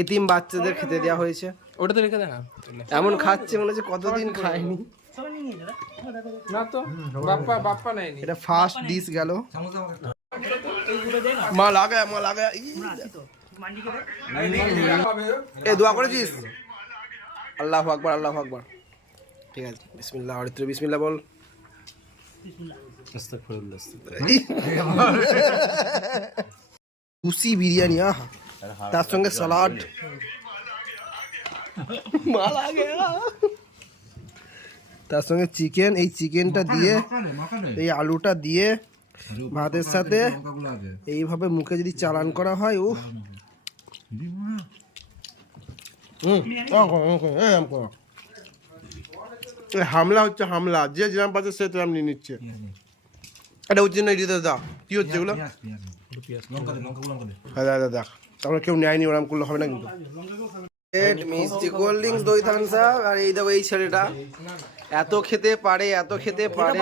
এতিম বাচ্চাদের খেতে দেওয়া হয়েছে। ওটা তো রেখে দে না, এমন খাচ্ছে মনে হচ্ছে কতদিন খায়নি। না তো বাপ্পা নেয়নি। এটা ফার্স্ট ডিশ গেল। মা লাগা এ দোয়া করেছিস? আল্লাহু আকবার, আল্লাহু আকবার। ঠিক আছে, বিসমিল্লাহ। আর তুই বিসমিল্লাহ বল। খুশি বিরিয়ানি, আহা, তার সঙ্গে সালাড। তার সঙ্গে চিকেন। এই চিকেনটা দিয়ে, এই আলুটা দিয়ে ভাতের সাথে এইভাবে মুখে যদি চালান করা হয়, ও হামলা হচ্ছে, হামলা। যে যেরকম পাচ্ছে সে তেরম নিয়ে নিচ্ছে। এটা হচ্ছে না, এদিকে দা কি হচ্ছে এগুলো? দেখ, তারপরে কেউ নেয়নি, ওরকম করলে হবে না কিন্তু। মিষ্টি, কোল্ড ড্রিঙ্কস, দই, থামস আপ। আর এই দেখো এই ছেলেটা এত খেতে পারে, এত খেতে পারে।